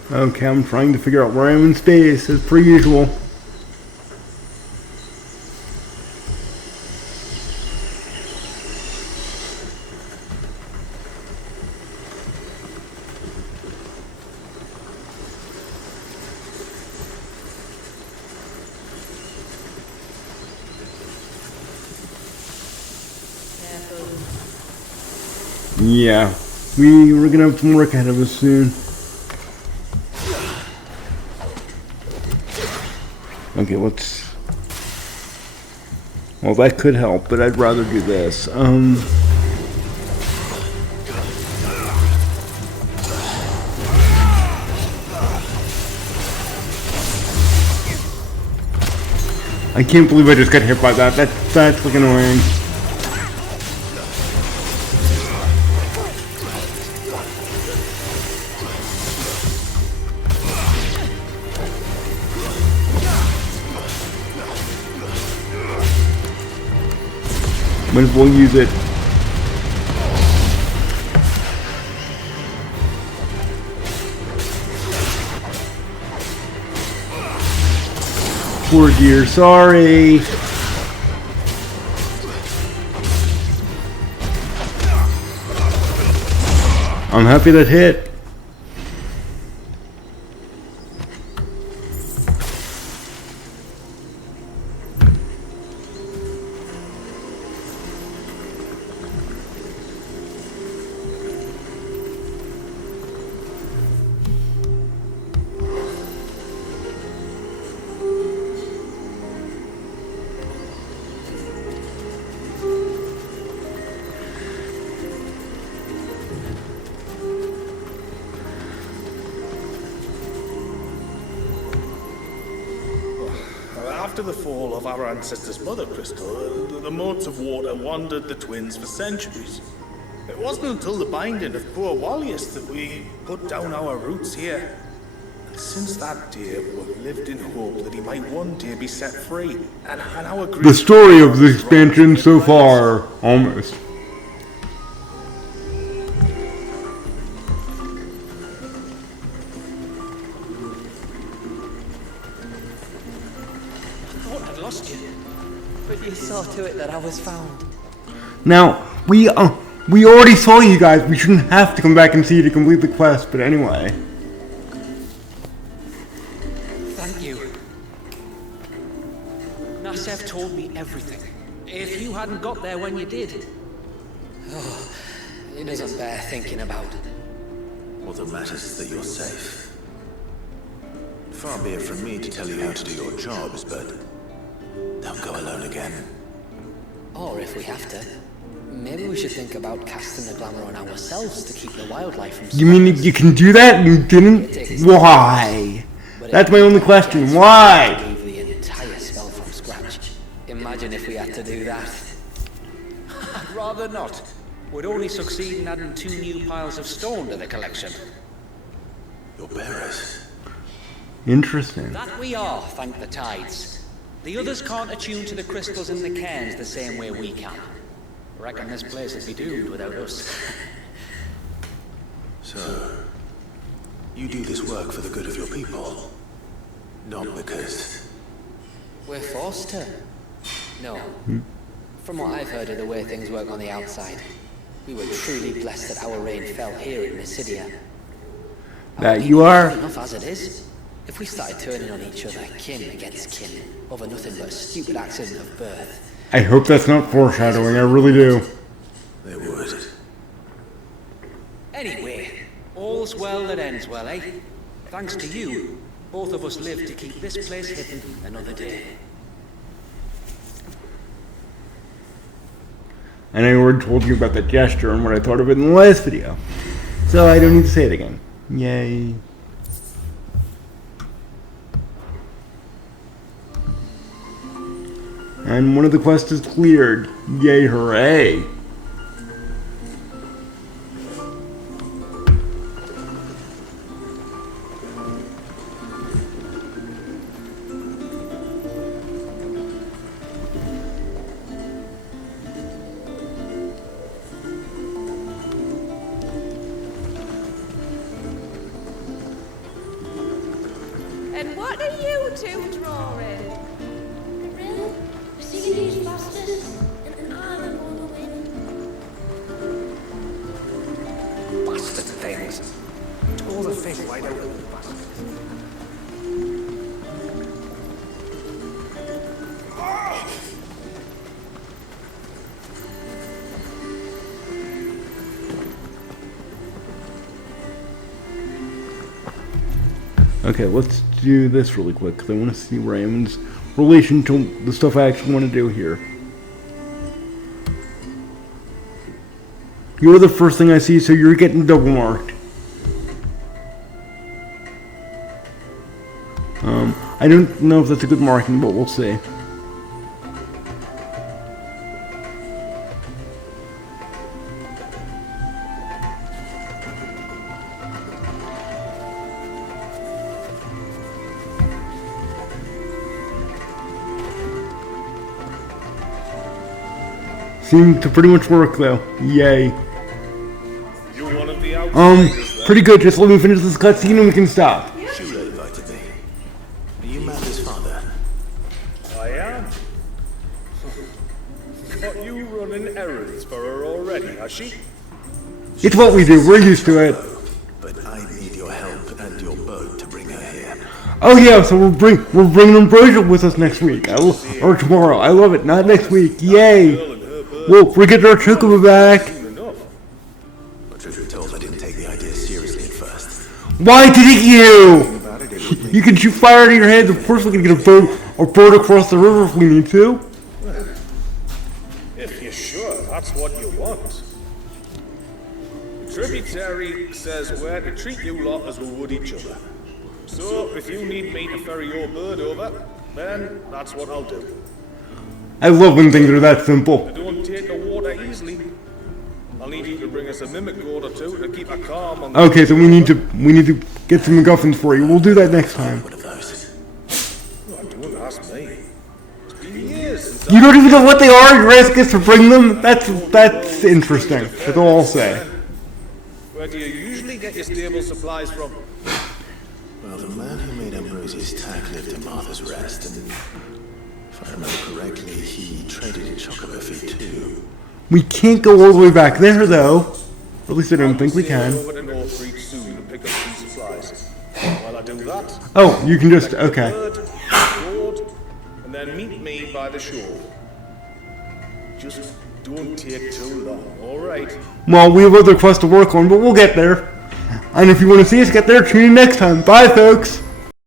Okay, I'm trying to figure out where I am in space, as per usual. Yeah, we're gonna have some work ahead of us soon. Okay, well, that could help, but I'd rather do this. I can't believe I just got hit by that. That's like annoying. Might as well use it. Poor dear, sorry. I'm happy that hit. After the fall of our ancestor's mother crystal, the motes of water wandered the twins for centuries. It wasn't until the binding of poor wallisis that we put down our roots here. And since that day, we've lived in hope that he might one day be set free. And our The story of the expansion so far, almost. To it that I was found. Now, we already saw you guys. We shouldn't have to come back and see you to complete the quest, but anyway. Thank you. Nasev told me everything. If you hadn't got there when you did. Oh, it doesn't bear thinking about. All that matters is that you're safe. Far be it from me to tell you how to do your jobs, but don't go alone again. Or if we have to, maybe we should think about casting the glamour on ourselves to keep the wildlife from... You mean you can do that? You didn't? Why? That's my only question. Why? Leave the entire spell from scratch. Imagine if we had to do that. I'd rather not. We'd only succeed in adding 2 new piles of stone to the collection. Your bearers. Interesting. That we are, thank the tides. The others can't attune to the crystals in the cairns the same way we can. Reckon this place would be doomed without us. So, you do this work for the good of your people? Not because... We're forced to. No. From what I've heard of the way things work on the outside, we were truly blessed that our reign fell here in Mysidia. That you are? Enough as it is. If we started turning on each other, kin against kin, over nothing but a stupid accident of birth... I hope that's not foreshadowing, I really do. They would. Anyway, all's well that ends well, eh? Thanks to you, both of us live to keep this place hidden another day. And I already told you about that gesture and what I thought of it in the last video. So I don't need to say it again. Yay. And one of the quests is cleared. Yay, hooray. And what are you two drawing? Well, seeing these bastards, and I'm on the win. Bastard things. Tore the face right out of the bastard. Okay, let's do this really quick, because I want to see Raymond's relation to the stuff I actually want to do here. You're the first thing I see, so you're getting double marked. I don't know if that's a good marking, but we'll see. Seemed to pretty much work though. Yay. You one of the outsiders, then? Pretty good. Just let me finish this cutscene and we can stop. Shula invited me. Are you Mather's father? I am. Got you running errands for her already, has she? It's what we do. We're used to it. But I need your help and your boat to bring her here. Oh yeah, so we're bringing Ambrosia with us next week. Or tomorrow. I love it. Not next week. Yay. We'll get our Chocobo back. But truth be told, I didn't take the idea seriously at first. Why didn't you? You can shoot fire out of your head. Of course we can get a boat across the river if we need to. If you're sure that's what you want. The tributary says we're to treat you lot as we would each other. So, if you need me to ferry your bird over, then that's what I'll do. I love when things are that simple. I don't take the water easily. I'll need you to bring us a mimic goat or two to keep her calm on the... Okay, so we need to get some MacGuffins for you. We'll do that next time. Oh, don't ask me. It's been years since You don't even know what they are. You're asking us to bring them. That's interesting. That's all I'll say. Where do you usually get your stable supplies from? Well, the man who made Ambrosia's tack lived in Martha's Rest, and if I remember correctly, he traded in Chocobo feet too. We can't go all the way back there, though. At least I don't think we can. Over to North Reach soon to pick up some supplies. While I do that, Oh, you can just... okay. board, and then meet me by the shore. Just don't take too long, all right? Well, we have other quests to work on, but we'll get there. And if you want to see us get there, tune in next time. Bye, folks!